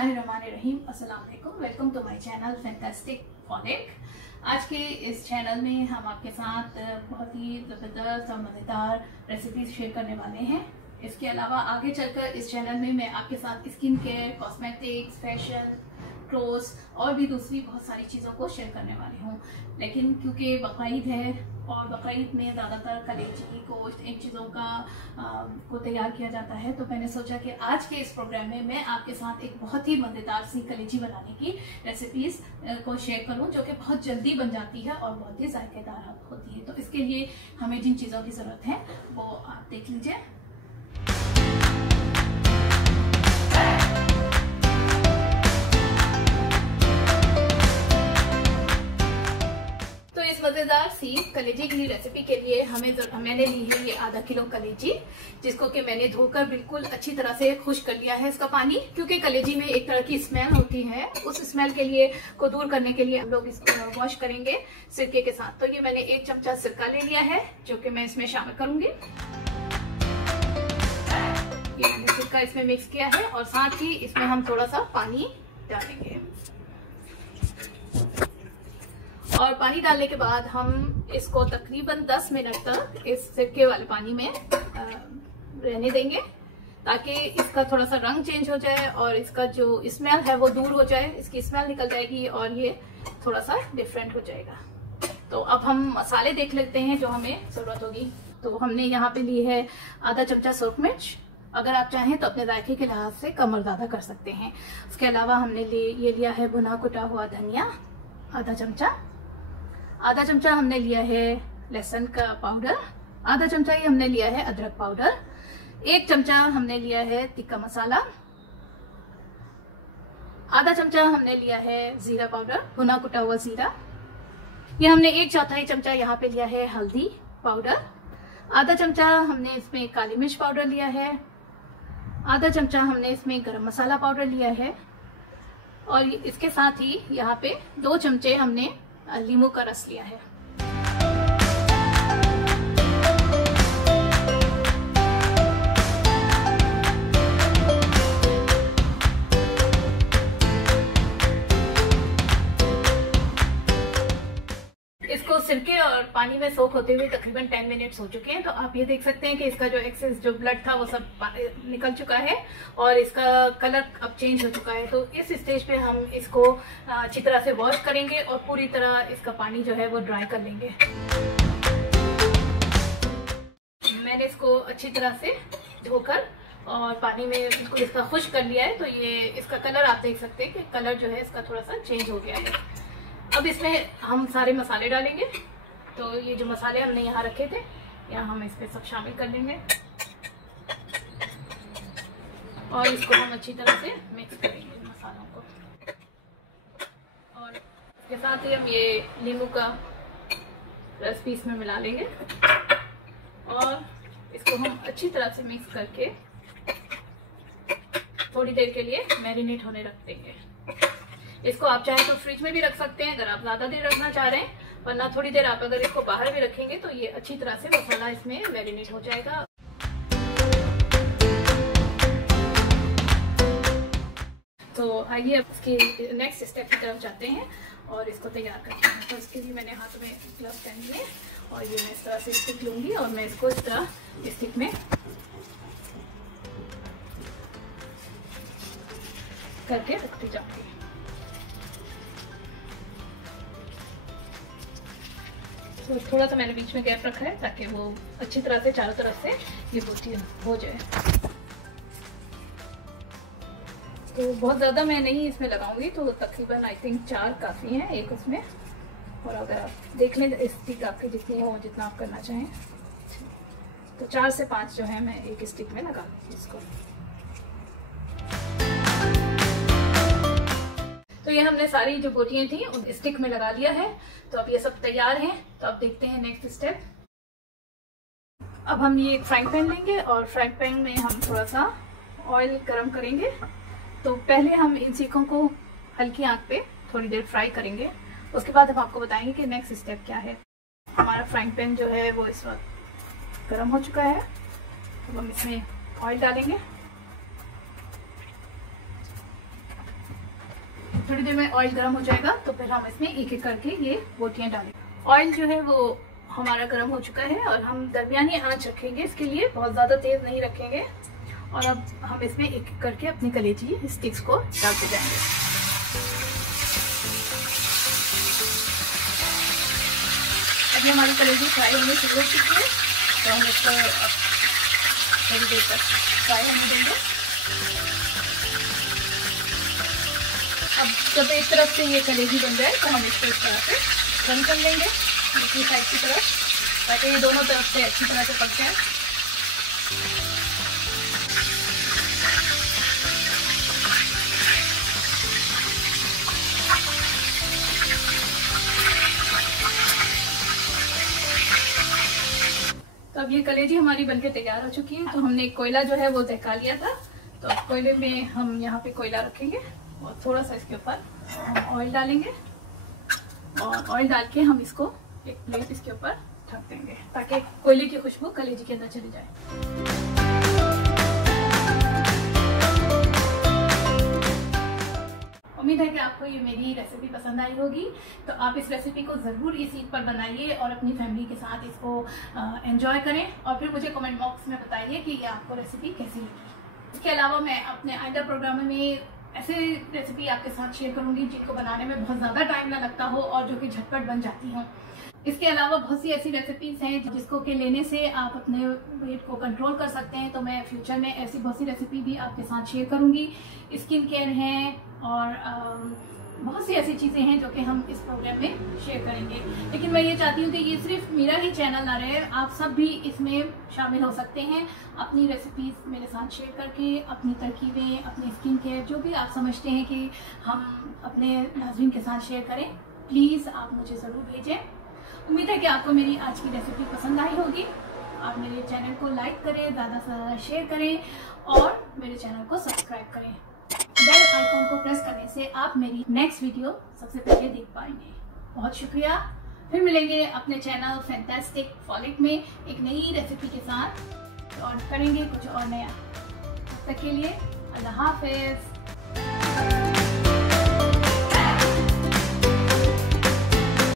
बिस्मिल्लाहिर्रहमानिर्रहीम, अस्सलाम वालेकुम। Welcome to my channel fantastic folic. आज के इस चैनल में हम आपके साथ बहुत ही ज़बरदस्त और मज़ेदार रेसिपीज शेयर करने वाले हैं। इसके अलावा आगे चलकर इस चैनल में मैं आपके साथ skin care, cosmetics, fashion, clothes और भी दूसरी बहुत सारी चीज़ों को शेयर करने वाली हूँ। लेकिन क्योंकि बकरीद है और बकरीद में ज़्यादातर कलेजी, गोश्त, इन चीज़ों का को तैयार किया जाता है, तो मैंने सोचा कि आज के इस प्रोग्राम में मैं आपके साथ एक बहुत ही मज़ेदार सी कलेजी बनाने की रेसिपीज़ को शेयर करूं, जो कि बहुत जल्दी बन जाती है और बहुत ही जायकेदार होती है। तो इसके लिए हमें जिन चीज़ों की ज़रूरत है वो आप देख लीजिए। मजेदार सी कलेजी की रेसिपी के लिए मैंने ली है ये आधा किलो कलेजी, जिसको कि मैंने धोकर बिल्कुल अच्छी तरह से खुश कर लिया है इसका पानी, क्योंकि कलेजी में एक तरह की स्मेल होती है। उस स्मेल के लिए को दूर करने के लिए हम लोग इसको वॉश करेंगे सिरके के साथ। तो ये मैंने 1 चमचा सिरका ले लिया है, जो कि मैं इसमें शामिल करूंगी। ये मैंने सिरका इसमें मिक्स किया है और साथ ही इसमें हम थोड़ा सा पानी डालेंगे। और पानी डालने के बाद हम इसको तकरीबन 10 मिनट तक इस सिरके वाले पानी में रहने देंगे, ताकि इसका थोड़ा सा रंग चेंज हो जाए और इसका जो स्मेल है वो दूर हो जाए, इसकी स्मेल निकल जाएगी और ये थोड़ा सा डिफरेंट हो जाएगा। तो अब हम मसाले देख लेते हैं जो हमें जरूरत होगी। तो हमने यहाँ पे ली है आधा चमचा सूरख मिर्च। अगर आप चाहें तो अपने जायके के लिहाज से कम और ज्यादा कर सकते हैं। उसके अलावा हमने ये लिया है भुना कुटा हुआ धनिया आधा चमचा। आधा चमचा हमने लिया है लहसुन का पाउडर। आधा चमचा ही हमने लिया है अदरक पाउडर। 1 चमचा हमने लिया है तिक्का मसाला। आधा चमचा हमने लिया है जीरा पाउडर, भुना कुटा हुआ जीरा। ये हमने 1/4 चमचा यहाँ पे लिया है हल्दी पाउडर। आधा चमचा हमने इसमें काली मिर्च पाउडर लिया है। आधा चमचा हमने इसमें गरम मसाला पाउडर लिया है। और इसके साथ ही यहाँ पे 2 चमचे हमने नींबू का रस लिया है। इसको सिरके और पानी में सोख होते हुए तकरीबन 10 मिनट्स हो चुके हैं। तो आप ये देख सकते हैं कि इसका जो एक्सेस जो ब्लड था वो सब निकल चुका है और इसका कलर अब चेंज हो चुका है। तो इस स्टेज पे हम इसको अच्छी तरह से वॉश करेंगे और पूरी तरह इसका पानी जो है वो ड्राई कर लेंगे। मैंने इसको अच्छी तरह से धोकर और पानी में बिल्कुल इसका खुश्क कर लिया है। तो ये इसका कलर आप देख सकते हैं कि कलर जो है इसका थोड़ा सा चेंज हो गया है। अब इसमें हम सारे मसाले डालेंगे। तो ये जो मसाले हमने यहाँ रखे थे, यहाँ हम इसमें सब शामिल कर लेंगे और इसको हम अच्छी तरह से मिक्स करेंगे मसालों को। और इसके साथ ही हम ये नींबू का रस भी इसमें मिला लेंगे और इसको हम अच्छी तरह से मिक्स करके थोड़ी देर के लिए मैरिनेट होने रख देंगे। इसको आप चाहे तो फ्रिज में भी रख सकते हैं अगर आप ज्यादा देर रखना चाह रहे हैं, वरना थोड़ी देर आप अगर इसको बाहर भी रखेंगे तो ये अच्छी तरह से मसाला इसमें मैरिनेट हो जाएगा। तो आइए अब इसकी नेक्स्ट स्टेप की तरफ जाते हैं और इसको तैयार करते हैं। तो इसके लिए मैंने हाथ में ग्लव्स पहन लिए और ये मैं इस तरह से स्टिक लूंगी और मैं इसको इस तरह स्टिक में करके रखती जाऊंगी। तो थोड़ा सा मैंने बीच में गैप रखा है ताकि वो अच्छी तरह से चारों तरफ से ये बूटी हो जाए। तो बहुत ज़्यादा मैं नहीं इसमें लगाऊंगी, तो तकरीबन आई थिंक 4 काफ़ी हैं एक उसमें। और अगर आप देख लें स्टिक आपकी जितनी हो, जितना आप करना चाहें, तो 4 से 5 जो है मैं एक स्टिक में लगा लूँगी इसको। तो ये हमने सारी जो बोटियां थी उन स्टिक में लगा लिया है। तो अब ये सब तैयार हैं। तो अब देखते हैं नेक्स्ट स्टेप। अब हम ये एक फ्राइंग पैन लेंगे और फ्राइंग पैन में हम थोड़ा सा ऑयल गरम करेंगे। तो पहले हम इन सीखों को हल्की आंच पे थोड़ी देर फ्राई करेंगे। उसके बाद हम आपको बताएंगे कि नेक्स्ट स्टेप क्या है। हमारा फ्राइंग पैन जो है वो इस वक्त गरम हो चुका है। तो हम इसमें ऑयल डालेंगे थोड़ी देर में ऑयल गर्म हो जाएगा तो फिर हम इसमें एक एक करके ये बोटियां डालेंगे। ऑयल जो है वो हमारा गर्म हो चुका है और हम दरमियानी आंच रखेंगे इसके लिए, बहुत ज़्यादा तेज़ नहीं रखेंगे। और अब हम इसमें एक एक करके अपनी कलेजी स्टिक्स को डालते जाएंगे। अभी हमारी कलेजी फ्राई होने शुरू हो चुकी है तो हम इसको थोड़ी देर तक फ्राई होने देंगे। अब जब एक तरफ से ये कलेजी बन जाए तो हम इसको इस तरह से टर्न कर लेंगे दूसरी साइड की तरफ, ताकि ये दोनों तरफ से अच्छी तरह से पक जाए। तो अब ये कलेजी हमारी बनके तैयार हो चुकी है। तो हमने कोयला जो है वो दहका लिया था, तो कोयले में हम यहाँ पे कोयला रखेंगे और थोड़ा सा इसके ऊपर हम ऑयल डालेंगे और ऑयल डाल के हम इसको एक प्लेट इसके ऊपर ढक देंगे ताकि कोयले की खुशबू कलेजी के अंदर चली जाए। उम्मीद है कि आपको ये मेरी रेसिपी पसंद आई होगी। तो आप इस रेसिपी को ज़रूर इस ईद पर बनाइए और अपनी फैमिली के साथ इसको एंजॉय करें और फिर मुझे कमेंट बॉक्स में बताइए कि ये आपको रेसिपी कैसी लगी। इसके अलावा मैं अपने आइंदा प्रोग्राम में ऐसे रेसिपी आपके साथ शेयर करूंगी जिनको बनाने में बहुत ज़्यादा टाइम ना लगता हो और जो कि झटपट बन जाती हों। इसके अलावा बहुत सी ऐसी रेसिपीज़ हैं जिसको के लेने से आप अपने वेट को कंट्रोल कर सकते हैं। तो मैं फ्यूचर में ऐसी बहुत सी रेसिपी भी आपके साथ शेयर करूंगी। स्किन केयर हैं और बहुत सी ऐसी चीज़ें हैं जो कि हम इस प्रोग्राम में शेयर करेंगे। लेकिन मैं ये चाहती हूँ कि ये सिर्फ मेरा ही चैनल ना रहे, आप सब भी इसमें शामिल हो सकते हैं अपनी रेसिपीज़ मेरे साथ शेयर करके, अपनी तरकीबें, अपनी स्किन केयर जो भी आप समझते हैं कि हम अपने नाज़रीन के साथ शेयर करें, प्लीज़ आप मुझे ज़रूर भेजें। उम्मीद है कि आपको मेरी आज की रेसिपी पसंद आई होगी। आप मेरे चैनल को लाइक करें, ज़्यादा से ज़्यादा शेयर करें और मेरे चैनल को सब्सक्राइब करें। बेल आइकॉन को प्रेस करने से आप मेरी नेक्स्ट वीडियो सबसे पहले देख पाएंगे। बहुत शुक्रिया। फिर मिलेंगे अपने चैनल फैंटास्टिक फॉलिक में एक नई रेसिपी के साथ और करेंगे कुछ और नया। तब तक के लिए अल्लाह हाफिज़।